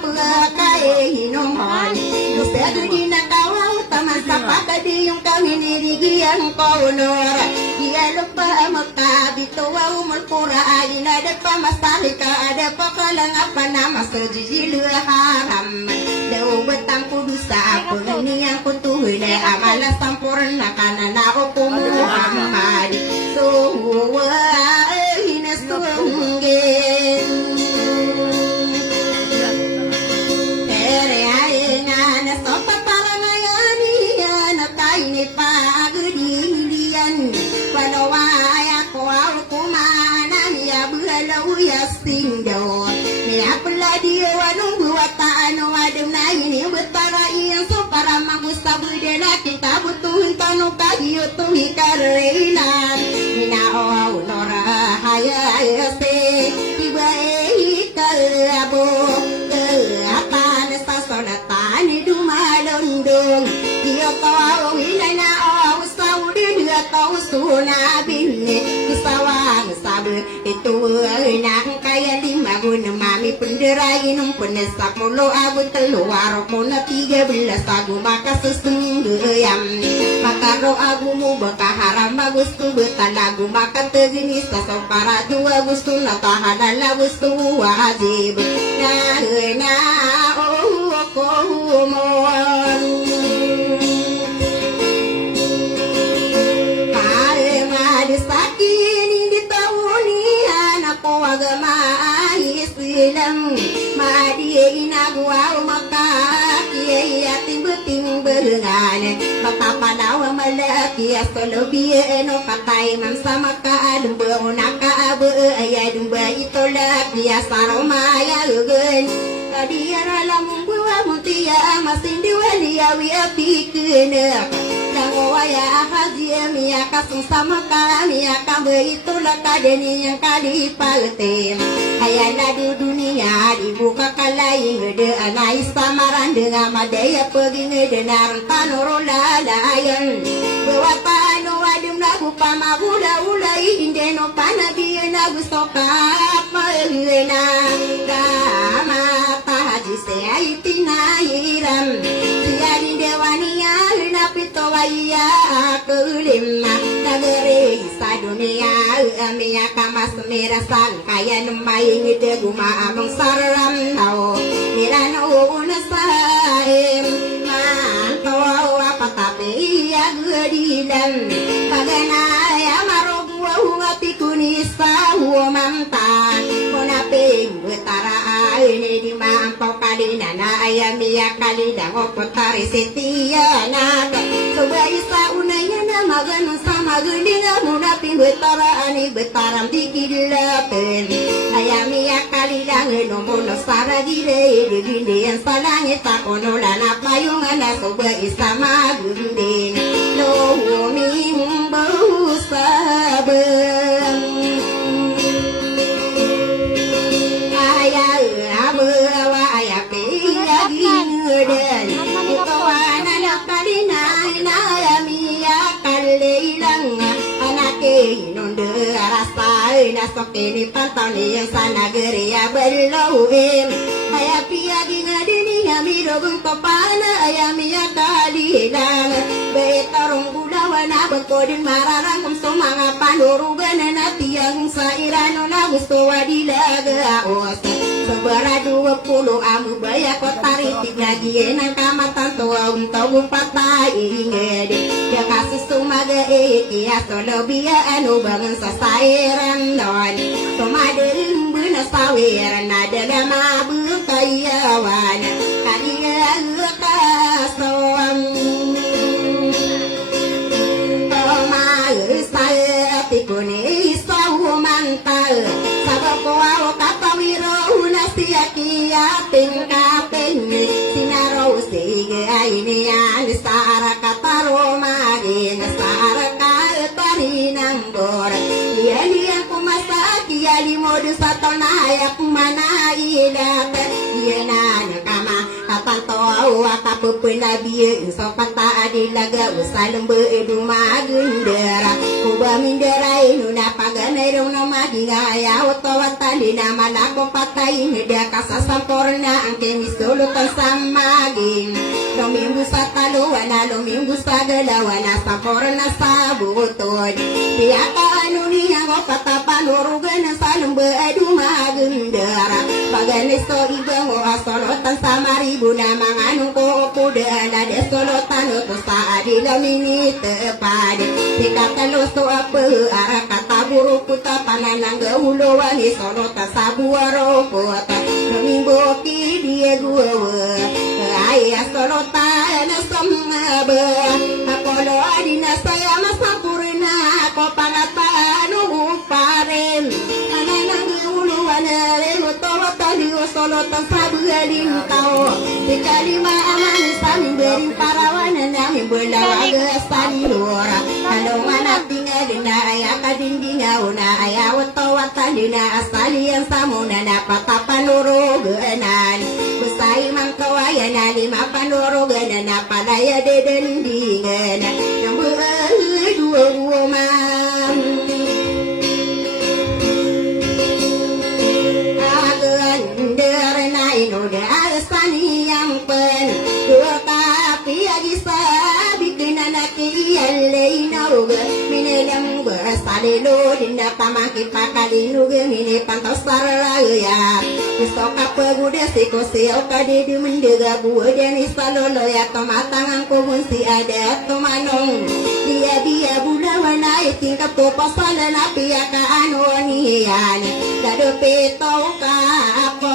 pagkain hinuman. Lusago din na kawaw, taman sa pagkadi yung kami nirigyan ko honor. Iyalo pa magkabito, umulpura, inada pa masali ka, ada pa kalang apa na masajijilu haram. Daw batang kudusa, penganian kutuhul, amala sampurna kanana ko Muhammad. So, hinasungin. Sindo ni apla dia wanung buatan wadem na ini betara yang so para magusta budela kita butuh tanu kayu tuhi kareina ina au nora haya se tiba kalabo apa nesta sonata ni dumalondong dia tahu ina au saudi dia tahu suna binne kisawang sabe itu nang kaya lima guna mami penderain penesak mulu abu teluar muna 13 agu maka sesungguham maka roh agu mu bekah haram bagus tu betan agu maka teginis tasau para 2 Agustus natahan lagus tu wajib na oh kohumon hai madisakin di tahun ko agama Islam madiye inagwa maka kiye yatim beting berengan maka padawa malaki asolobiye no pakai mamsa maka dumbe onaka abu aya dumbe itolak dia saromaya ugen tadi aralam buwa mutia masin diwali awi apikeun waya haji miya kasung sama kami akan beitulah kadeni yang kali paltem hayana di dunia dibuka kalai ngede anai samaran dengan madaya pergi ngede naran tanorola layan bewatan wadum lagu pamagula ulai indeno panabi nagu sokap malena gama haji seaitina hiram siari dewania napito waya kulima nagere sa dunia amia kamas merasan kaya nemai ngede guma among saram nao mirano unasaim manto apa tapi ya gedilan pagana ya marogu hati kunisa manta konape betara ini di mampau kali nana ayamia kali dango potari setia nada sebaisa unaya nama ganun sama geninga munapi betara ani betaram dikilapen ayamia kali dango nomono sara gile digindian salangi takono lana payungan sebaisa magunding lo mimbau sabeng dan ikawana na kalina inayamiya kalilang anake inunde rasa na sokini pantani yang sana geria berlauim ayapiya gingadini amirogun kopana ayamiya kalilang betarung gudawana bekodin mararang kumsumanga pandurugan na tiyang sa irano na gusto wadilaga osa sebara 20 amu baya kotari tiga gie nang kamatan tua untaw patay inged ya kasus sumaga ya solo biya anu bangun sa sairan don tumaderin buna sawiran nadaga mabu kayawan kaliya kasawam toma saya tikuni sahumantal sabako awo kapawiro yakin kaping sinaro sige ini alisara kataro magi nasara kalpari nanggor iya kumasaki ali modus atona ya kumana ilat iya na kama katanto au akapu penabi sopan tak adilaga usalem beedu magundera kuba mindera inuna paganay rong maginga ya utawatan di nama lako patay media kasa sampurna ang kemisulutan sa maging lumimbu sa taluwana lumimbu sa galawana sampurna sa butod piyaka anu niya ngo patapanurugan sa lumbeedu magundera paganisto ibang o asolotan sa maribu na mga anong kukuda na desolotan o sa adila minite pade sikataluso apa ara kataburu kuta pananang gahuluan isolota sa buwaro kota lumimbo ki dia guwa ay asolota na samabe apolo adina saya masapurna ako pangatano uparen ananang gahuluan solotan sabugalin tao dikalima aman samin berin parawanan namin belawaga sanilora kalau mana tinggal dina ayah kadindinga una ayah watawatan dina asalian samuna dapat panuruganan usai mangkawayan lima panuruganan apalaya dedendingan yang berdua man Inoda asani yang pen dua tapi agi sabi kenanaki yalle inauga minelam basale lo dinda pamaki pakalinuga mine pantos saraya kustoka pegude siko seo kade di mendega buah jani salolo ya tomatangan kumunsi ada tomanong dia budawana tingkap to pasala na piyaka anonian dado petau ka apa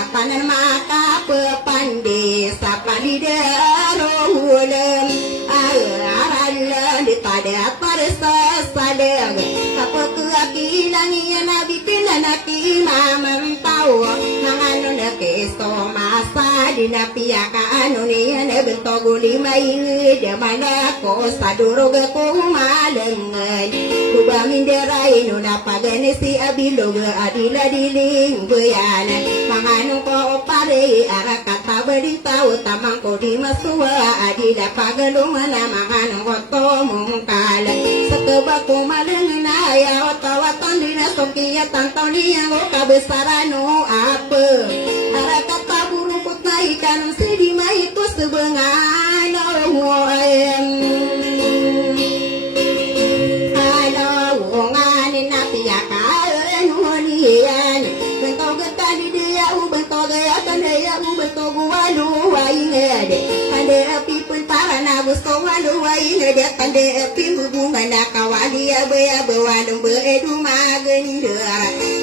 atanan maka pepande sapali daro ulem aralan ditada parsa sadeg apa keakilan ya nabi pinanaki mamam tau mangano nake so masa dinapia ka anonian bentogo lima ingi de mana ko saduro ge ko malengen kuba minderai no napagane si abilo ge adila diling buyana mangano ko pare ara kata berita utamang ko di masua adila pagalungan mangano ko to mungkala sekeba ko malengen aya otawatan dina sokia tantoni yang ko kabesarano apa ara kata burukut naikan sedima itu sebengano ayam people para na gusto waluway ngede kande hubungan na kawali abe walong beedu maganda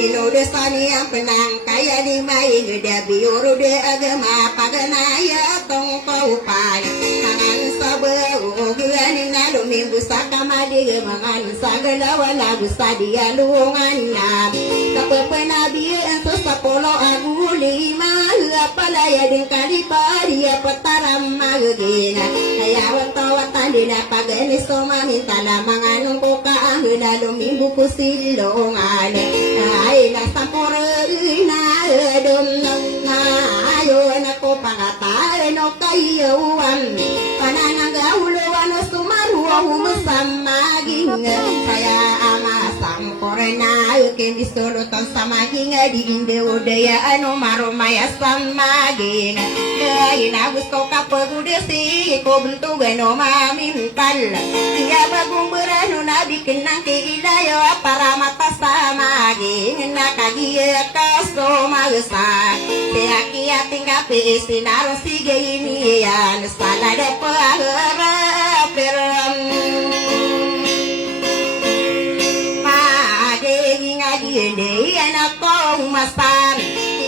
inodo sani ang penang kaya di mai ngede bioro de agama paganaya tong paupay tangan sabe uguan na lumimbu sa kamali mangan sagalawa na gusta dia luongan na kapepenabi ang sa polo aguli palaya din kalipari pataram magagina kaya watawatan din na pag-anisto maminta lamang anong kukaang na lumimbu po silongan ay nasampuri na dumnong na ayon ako pangatay no kayuan panananggauluan o sumaruwa humasamaging kaya amasampuri na kinisulutan sa maging di inde udaya ano marumaya sa maging kaya inabos ko kapag udasi ko buntugan o mamintal kaya bagong berano nabikin ng kiilayo para matasa maging nakagiya ka so magasa kaya kiyating kapi sinaro sige iniyan salada paharap pero hindi anak ko umasan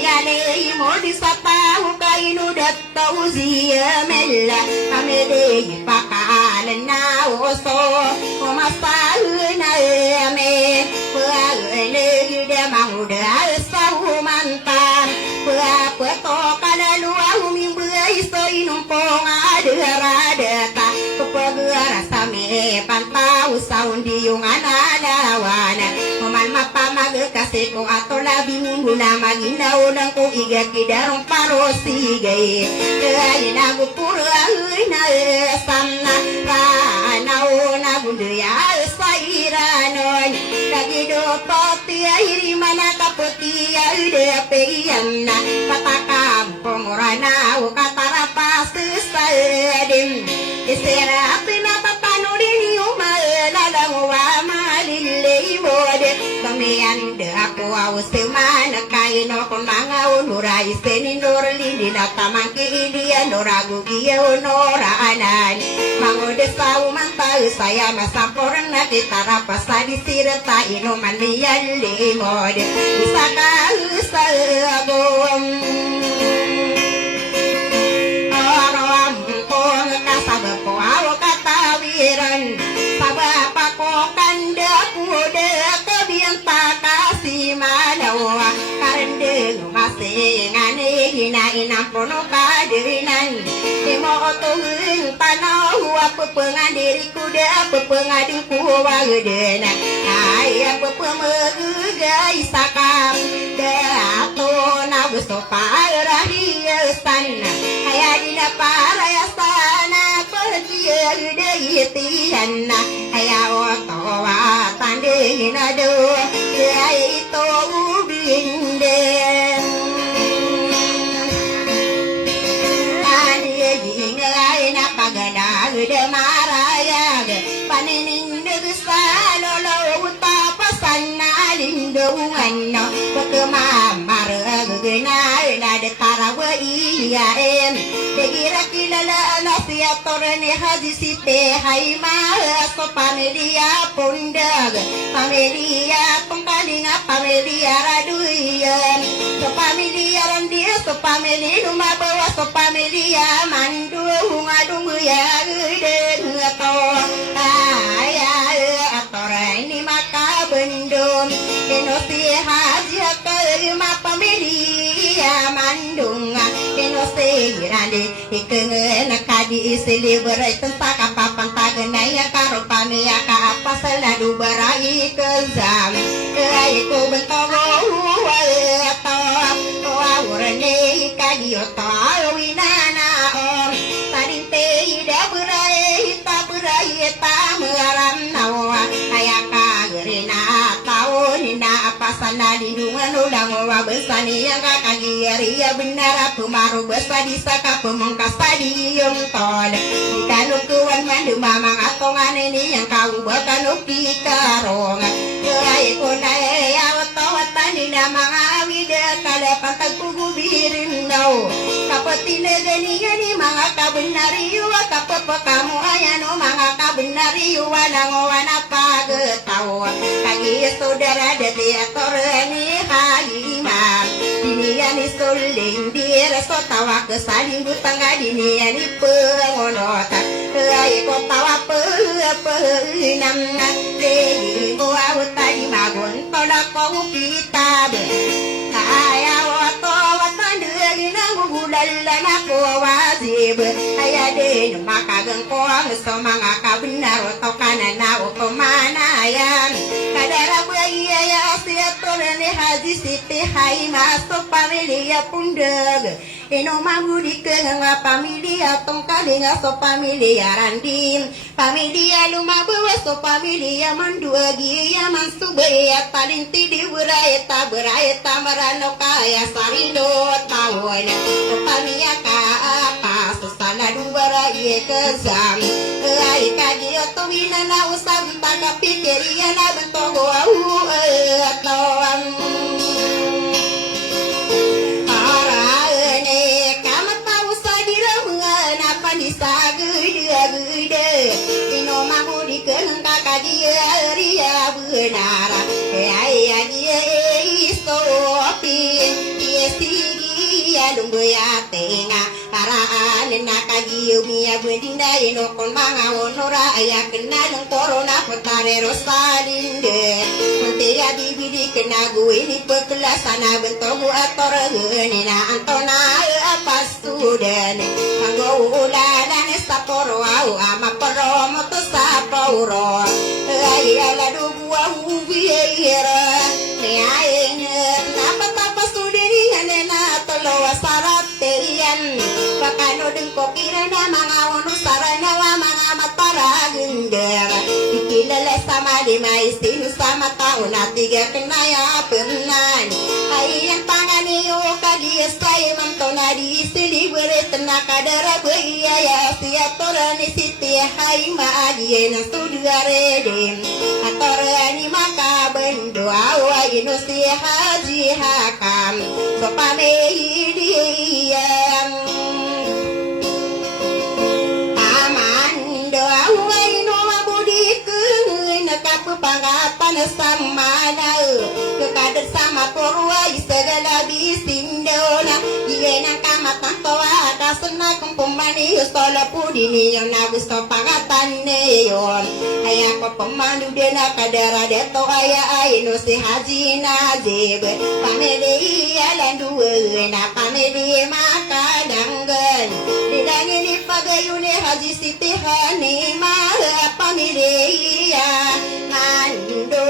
Yalay mo di sa tao kainudat tao siya mela kami di pakaalan na uso umasan na eme pag-alay di mangudal sa humantan pag-apato kalaluwa humimbay sa inumpong adaradata kapag rasami pantao sa undi yung analawan human mapamag seko atola bingung na magina unang ko iga kidarong parosi gay kaya na gupura na samna na una bunduya sairanon kagido poti ahiri mana kapoti ide peyamna patakam pongorana ukatara pasesadim isera pina papanurini umalala wa malille mode kamian de aku aus mana kaino kon manga unura iseni norli dina tamangki dia noragu dia onora anan mangode sau mantau saya masamporna di tarapasa di sirta ino manian le mode bisa kau sabom aram pong kasab ko aw katawiran sabapa ko kanda kude kebian pakasi malawa karende masingane hina inampono kadirinan demo otuhin panau apa pengadiriku de apa pengadinku wagedena ay apa pemega isakam de ato na gusto para hiyasan ay dina para yasana pergi de itian ay oto wa tandina do ay to ubinde de maraya panening de salolo utapasan alindo anno pekema maragena na de tarawa iya em de gira kilala nasia torne hadisite haima so pamelia pundag pamelia pengkalinga pamelia raduian so pamelia randia so pamelia rumah bawa so pamelia mandu ngadung ya den to aya atore ini maka bendum enosi haja ke ma pamelia mandung enosi rande ikeng nakadi isili berai tempat apa pantagena ya karo pamia ka apa seladu berai kezam ai ko bentogo to awrene kadio to winana om tarinte ida berai ta meram nawa ayaka gerina taunina apa sana lindungan ulang wa besani yang kakagi ya benar aku maru besadi saka pemongkas stadium tol ikanu kuan mandu mamang atongan ini yang kau bahkan uki karong ai kunai awat nina mangawi de kala pantag kugubirin nau kapatine gani mga kabenari wa kapapa kamu ayano mga kabenari wa nangowana pagetaw kagi saudara de teater ni halimam dinian isuling dir so tawa kesaling butanga dinian pengonota ai ko tawa penam de go awtadi magun tolak ko kita aya wato watandegina gugudallana ko wazib aya de makagang ko so mga kabenar to kanana o pamana yan kadara buaya ya siatorne haji siti hai maso pamilya pundag eno magudi ke nga pamilya tong kalinga so pamilya randim pamilya lumabawa so pamilya manduagi ya mansubaya talinti di berayeta marano kaya sarilo tawon pamilya ka apa susana dubara ye kezam ai kadio to winana usab taka pikiria na bentogo au atawam gede ino mamudi kenang kakak dia ria benar ayah dia istopi dia sigi adung boya tengah paraan nak kagiu mia bedinda ino kon manga onora ayah kenal corona potare rosalinde mentega bibidi kena gue ini pekelasana bentogu ator nina antona apa sudan anggo ulana saporo au ama poro moto saporo ai ala du bua uviera ne ai kano dengko kirana mga unusarana wa mga matara gender ikilala sama lima istinu sama tao na tiga kenaya penan ay ang tangan niyo kalias kay mantona di istili beres tenaka dara beya siya torani siti hay maagi na studiare dem atorani maka bendo awa ino si haji hakam so pamehidiyam amando awa ino mabudikeun nakapupangapan samana kekadar sama porwa segala bisindona yenang kamatan toa dasna kumpumani sola pudini yang nagusto pangatan neyon ayako pemandu dena kadara deto aya aino si haji nazib pameli alandu na pameli makadanggan didangini pagayune haji siti hani ma pameli ya mando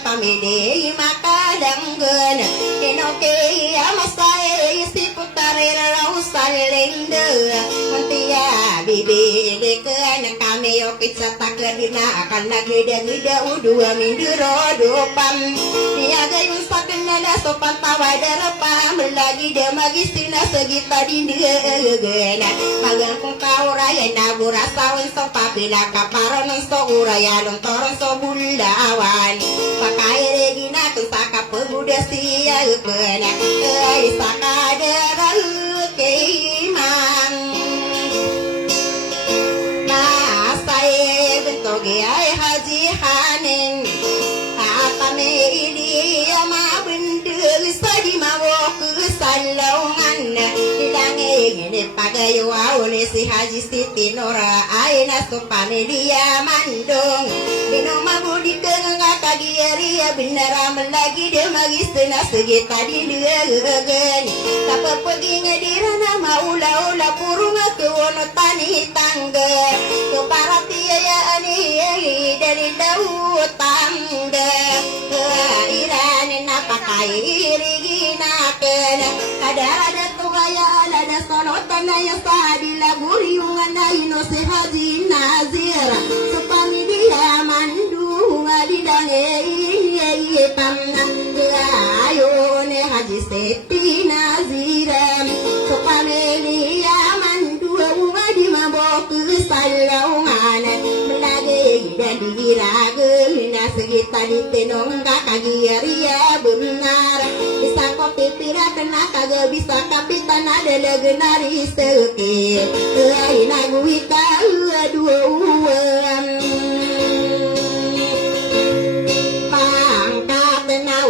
pameli makadanggan enoke amasae isi putare rausalende mantia bibi dekan kami yo kita takerina akan lagi dan ida udua minduro dopam niaga yun sakena sopan tawa darapa melagi de magisina segita dindegena magang kung kauraya na burasawan so papila kaparon so uraya lontoron so bulawan pakai regina kung saka pemuda siya kena sakadara keiman masai bentoge ay haji hanin atame ili ama bendel sadi mawok salongan ilange gini pagayo awle si haji siti nora aina sopane dia mandong dino mabudi kenga kagiria beneram lagi de magistena segita di legen tapa peginya dirana maula-ula purunga kewono tani tangga ke paratia ya ani dari daud tangga ke irane napakai rigina kena kadara da tuaya ala da solotana ya sadila guriunga na ino si haji nazira supami dia mandu adidange pamna ayo ne haji seti nazira supameli amandu wadi mabok salawmana melage dan diraga na segita ditenongga kagiria benar bisa kopi pira kena kagak bisa kapitan ada legenari seke aina guita dua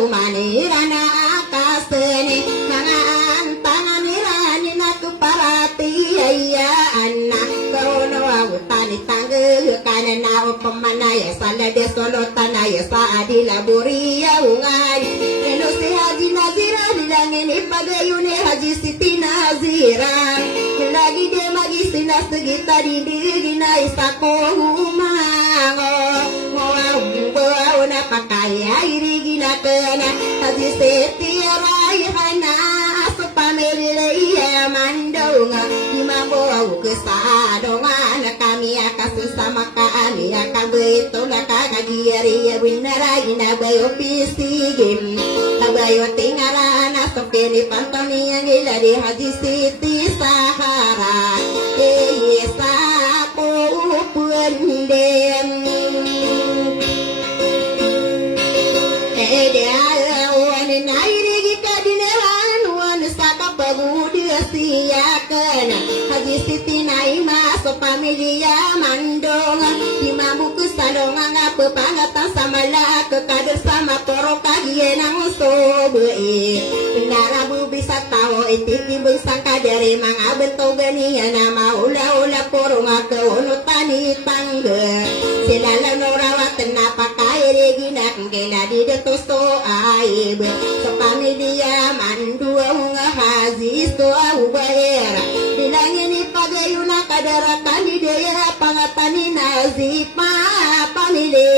manirana akasene nangan tanganirani naku parati ya anak kono awutani tangge kanana pemanaya sala de solo tanaya saadila buria ungan eno si haji nazira dilangeni pagayune haji siti nazira lagi de magisina segita dindigina isako humango na pakaya irigina kena haji seti raihana supamele ya mandonga imambo kesadonga kami akasu sama kami akabeto nakagiri ya winara ina bayo pisigim tabayo tingarana sopeni pantoni yang ilari haji siti sahara sapo pundem haji siti naima so pamilia mandonga imamu kusalonga ngapa pangatan samala kekader sama poro kagie nang sobe narabu bisa tahu ititi bersangka dari manga bento gani nama ula poro ngake onutani tangga silala norawat kenapa kaya regina kena di detusto aib so pamilia mandua haji so ubaera bilangin pagayuna kadara kani daya pangatani nazipa pamile